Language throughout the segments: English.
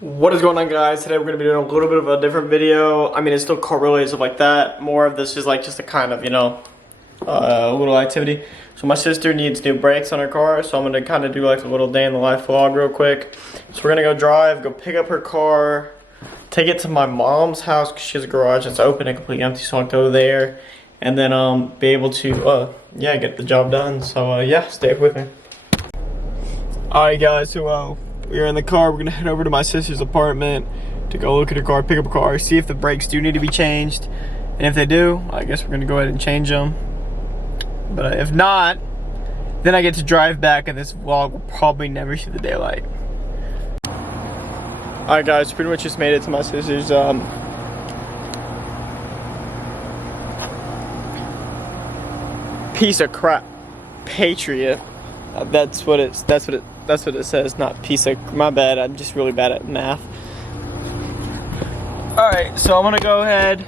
What is going on, guys? Today we're going to be doing a little bit of a different video. I mean, it's still car related, stuff like that. More of this is like just a kind of, little activity. So my sister needs new brakes on her car, so I'm going to kind of do like a little day in the life vlog real quick. So we're going to go drive, go pick up her car, take it to my mom's house because she has a garage that's open and completely empty, so I'll go there. And then be able to, get the job done. So stay with me. Alright guys, so we're in the car. We're gonna head over to my sister's apartment to go look at her car, pick up a car, see if the brakes do need to be changed. And if they do, I guess we're gonna go ahead and change them. But if not, then I get to drive back and this vlog will probably never see the daylight. Alright guys, pretty much just made it to my sister's piece of crap Patriot. That's what it says, not piece of, my bad, I'm just really bad at math. Alright, so I'm gonna go ahead,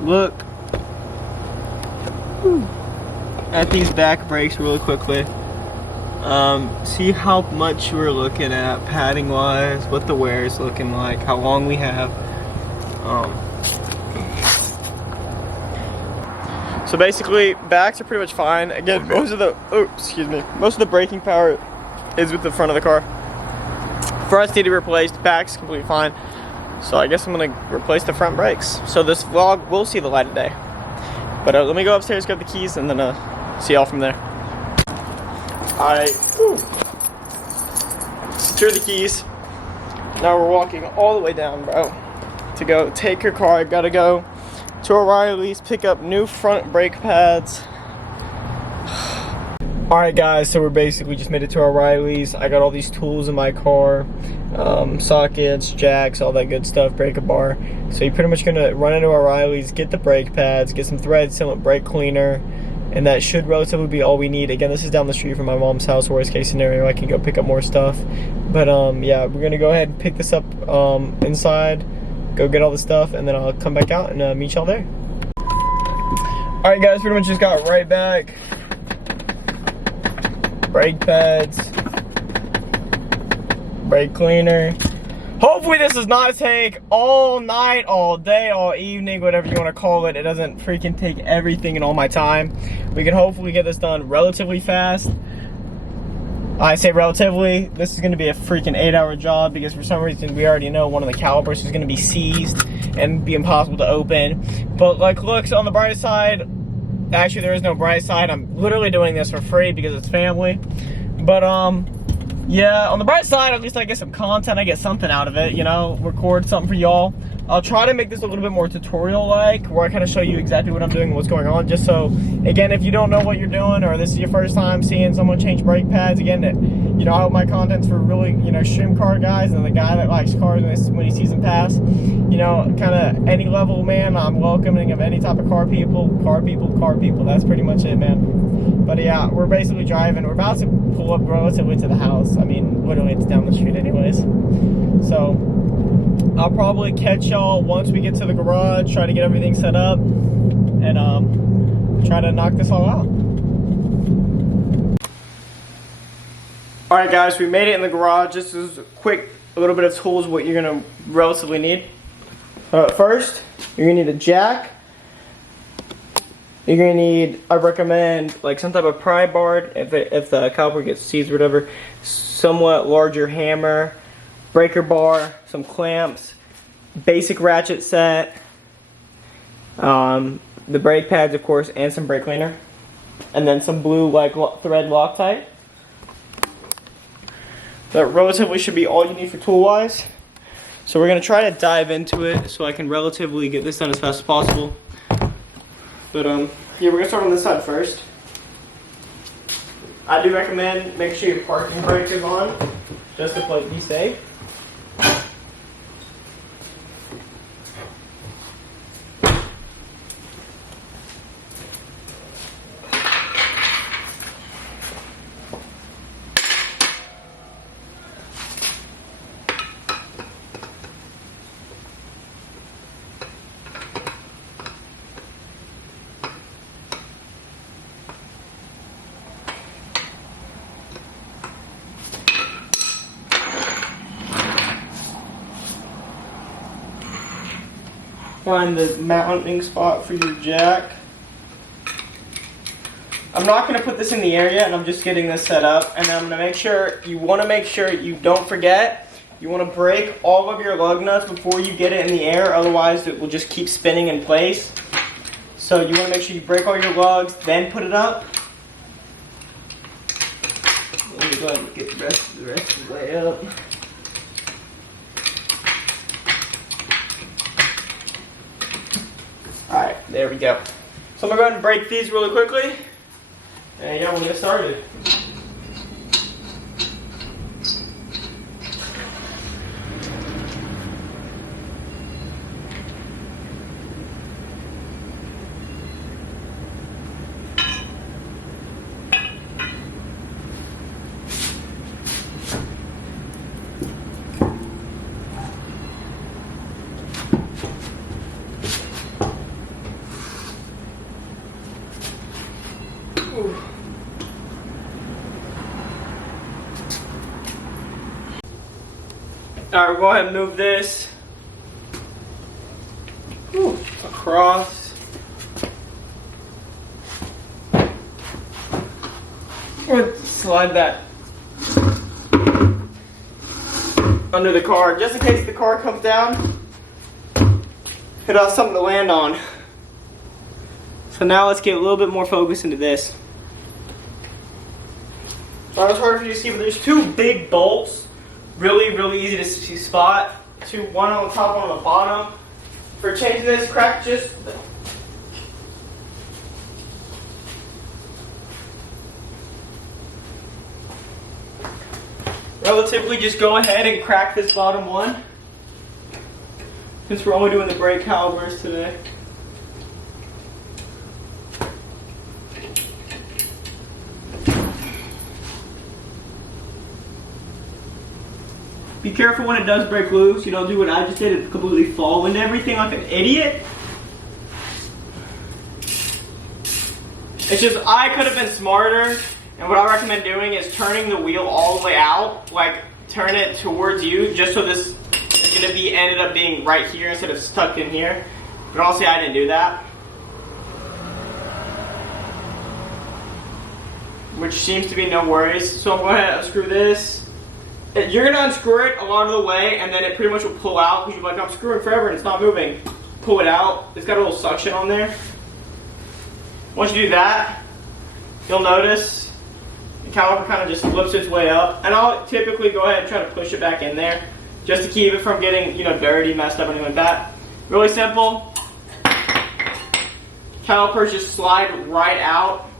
look at these back brakes really quickly. See how much we're looking at padding wise, what the wear is looking like, how long we have. So basically, backs are pretty much fine. Again, most of the braking power is with the front of the car. Fronts need to be replaced, backs completely fine. So I guess I'm gonna replace the front brakes. So this vlog will see the light of day. But let me go upstairs, grab the keys, and then see y'all from there. Alright, secure the keys. Now we're walking all the way down, bro, to go take her car. I gotta go to O'Reilly's, pick up new front brake pads. Alright guys, so we're basically just made it to O'Reilly's. I got all these tools in my car, sockets, jacks, all that good stuff, breaker bar. So you're pretty much gonna run into O'Reilly's, get the brake pads, get some thread sealant, brake cleaner, and that should relatively be all we need. Again, this is down the street from my mom's house. Worst case scenario, I can go pick up more stuff. But yeah, we're gonna go ahead and pick this up inside, go get all the stuff, and then I'll come back out and meet y'all there. Alright guys, pretty much just got right back. Brake pads, brake cleaner. Hopefully this does not take all night, all day, all evening, whatever you want to call it. It doesn't freaking take everything and all my time. We can hopefully get this done relatively fast. I say relatively, this is going to be a freaking 8-hour job because for some reason we already know one of the calipers is going to be seized and be impossible to open. But like, looks on the bright side, actually there is no bright side. I'm literally doing this for free because it's family. But yeah, on the bright side, at least I get some content, I get something out of it, record something for y'all. I'll try to make this a little bit more tutorial-like, where I kind of show you exactly what I'm doing and what's going on, just so, again, if you don't know what you're doing, or this is your first time seeing someone change brake pads, again, I hope my content's for really, stream car guys, and the guy that likes cars when he sees them pass, kind of any level, man, I'm welcoming of any type of car people, that's pretty much it, man. But yeah, we're basically driving, we're about to pull up relatively to the house. I mean, literally it's down the street anyways. So I'll probably catch y'all once we get to the garage, try to get everything set up, and try to knock this all out. Alright guys, we made it in the garage. This is a little bit of tools, what you're gonna relatively need. First, you're gonna need a jack. You're gonna need, I recommend, like some type of pry bar if the caliper gets seized or whatever. Somewhat larger hammer, breaker bar, some clamps, basic ratchet set, the brake pads of course, and some brake cleaner, and then some blue thread Loctite. That relatively should be all you need for tool wise. So we're gonna try to dive into it so I can relatively get this done as fast as possible. But yeah, we're gonna start on this side first. I do recommend make sure your parking brake is on, just to be safe. find the mounting spot for your jack. I'm not going to put this in the air yet, and I'm just getting this set up. And then I'm going to make sure, you want to make sure you don't forget, you want to break all of your lug nuts before you get it in the air, otherwise it will just keep spinning in place. So you want to make sure you break all your lugs, then put it up. Let me go ahead and get the rest of the way up. Alright, there we go. So I'm going to go ahead and break these really quickly. And yeah, we'll get started. Alright, we'll go ahead and move this across. We'll slide that under the car, just in case the car comes down. It has something to land on. So now let's get a little bit more focus into this. So it's hard for you to see, but there's two big bolts. Really easy to spot. One on the top, one on the bottom. For changing this, crack just relatively just go ahead and crack this bottom one, since we're only doing the brake calipers today. Be careful when it does break loose. You don't do what I just did and completely fall into everything like an idiot. It's just, I could have been smarter, and what I recommend doing is turning the wheel all the way out, like turn it towards you, just so this is going to be ended up being right here instead of stuck in here. But honestly, I didn't do that. Which seems to be no worries. So I'm going to unscrew this. You're going to unscrew it along the way, and then it pretty much will pull out, because you're like, I'm screwing forever and it's not moving. Pull it out. It's got a little suction on there. Once you do that, you'll notice the caliper kind of just flips its way up. And I'll typically go ahead and try to push it back in there, just to keep it from getting, dirty, messed up, anything like that. Really simple. Calipers just slide right out.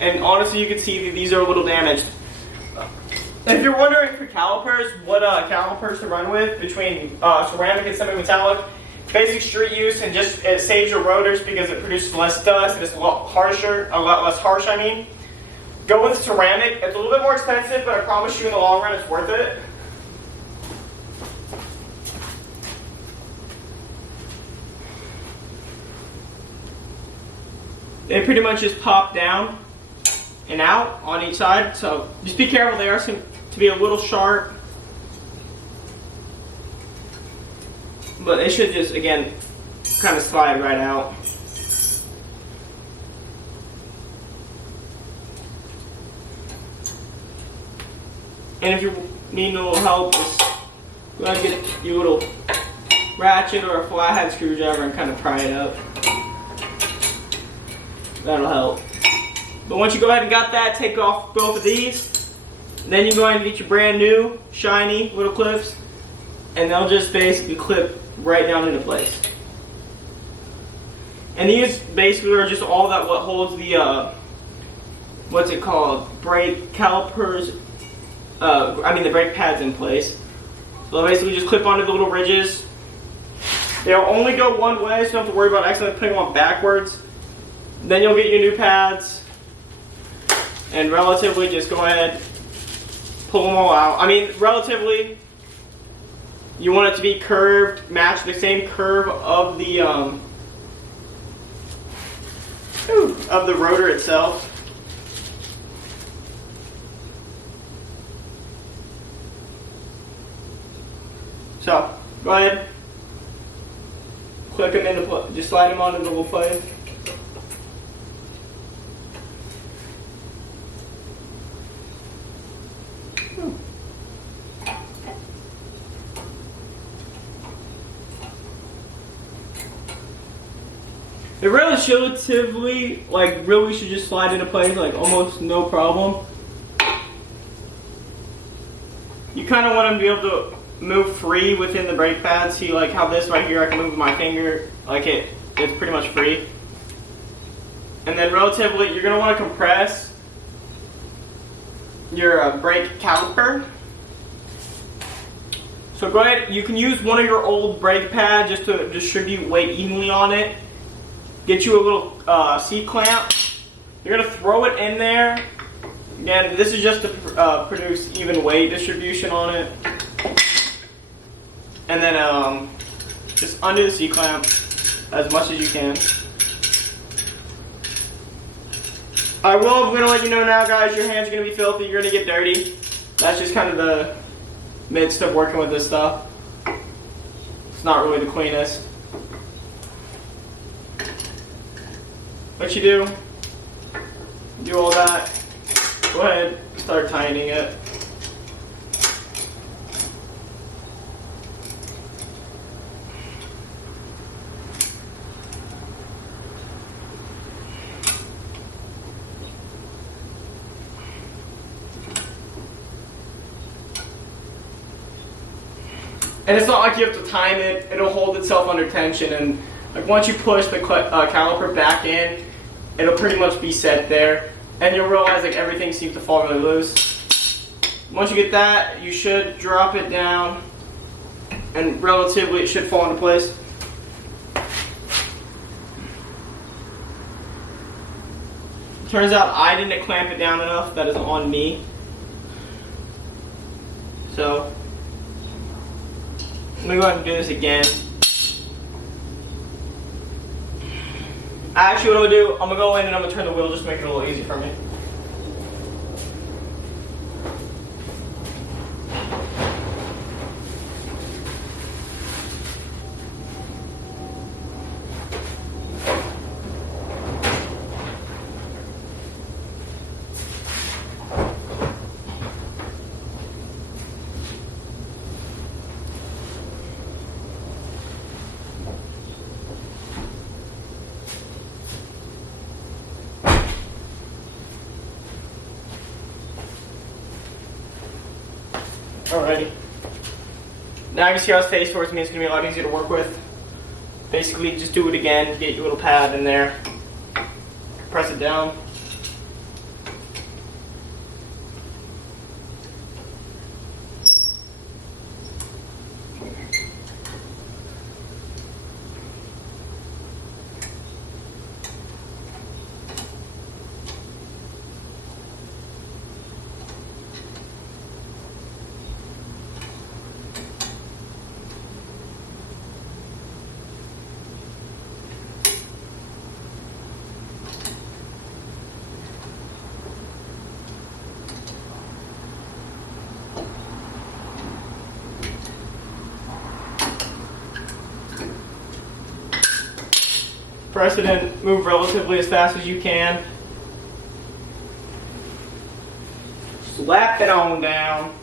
And honestly, you can see that these are a little damaged. If you're wondering for calipers, what calipers to run with between ceramic and semi-metallic, basic street use, and just it saves your rotors because it produces less dust and it's a lot less harsh. Go with ceramic. It's a little bit more expensive, but I promise you in the long run it's worth it. They pretty much just pop down and out on each side, so just be careful. They are to be a little sharp, but they should just, again, kind of slide right out. And if you need a little help, just go ahead and get your little ratchet or a flathead screwdriver and kind of pry it up. That'll help. But once you go ahead and got that, take off both of these. Then you go ahead and get your brand new, shiny little clips, and they'll just basically clip right down into place. And these basically are just all that what holds the, what's it called, brake calipers, the brake pads in place. So they'll basically just clip onto the little ridges. They'll only go one way, so you don't have to worry about accidentally putting them on backwards. Then you'll get your new pads, and relatively just go ahead, pull them all out. Relatively, you want it to be curved, match the same curve of the rotor itself. So go ahead, click them into, just slide them onto the little place. It relatively, like, really should just slide into place, like, almost no problem. You kind of want to be able to move free within the brake pad. See, like, how this right here, I can move with my finger, like, it's pretty much free. And then relatively, you're going to want to compress your brake caliper. So go ahead, you can use one of your old brake pads just to distribute weight evenly on it. Get you a little C-clamp. You're going to throw it in there. Again, this is just to produce even weight distribution on it. And then just undo the C-clamp as much as you can. I'm going to let you know now, guys, your hands are going to be filthy. You're going to get dirty. That's just kind of the midst of working with this stuff. It's not really the cleanest. What you do all that, go ahead, start tightening it. And it's not like you have to time it, it'll hold itself under tension, and like once you push the caliper back in, it'll pretty much be set there, and you'll realize like everything seems to fall really loose. Once you get that, you should drop it down, and relatively it should fall into place. Turns out I didn't clamp it down enough. That is on me. So let me go ahead and do this again. Actually, what I'm going to do, I'm going to go in and I'm going to turn the wheel just to make it a little easy for me. Alrighty. Now you can see how it's faced towards me. It's going to be a lot easier to work with. Basically, just do it again. Get your little pad in there. Press it down. Press it in, move relatively as fast as you can. Slap it on down.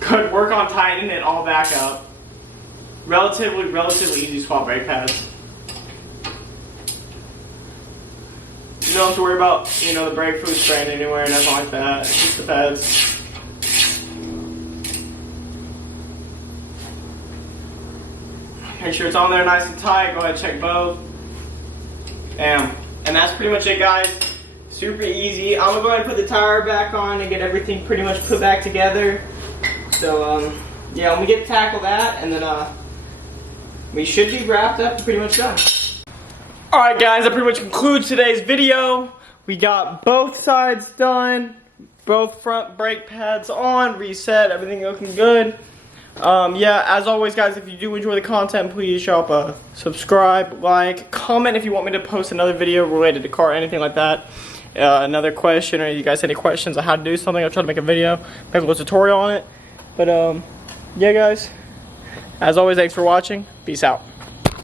Good work on tightening it all back up. Relatively easy swap brake pads. You don't have to worry about, the brake fluid spraying anywhere and nothing like that. It's just the pads. Make sure it's on there nice and tight. Go ahead and check both. Bam. And that's pretty much it, guys. Super easy. I'm gonna go ahead and put the tire back on and get everything pretty much put back together. So yeah, when we get to tackle that, and then we should be wrapped up and pretty much done. Alright guys, that pretty much concludes today's video. We got both sides done, both front brake pads on, reset, everything looking good. Yeah, as always, guys, if you do enjoy the content, please drop a subscribe, like, comment if you want me to post another video related to car, anything like that. Another question, or you guys have any questions on how to do something, I'll try to make a video, make a little tutorial on it. But, yeah, guys, as always, thanks for watching. Peace out.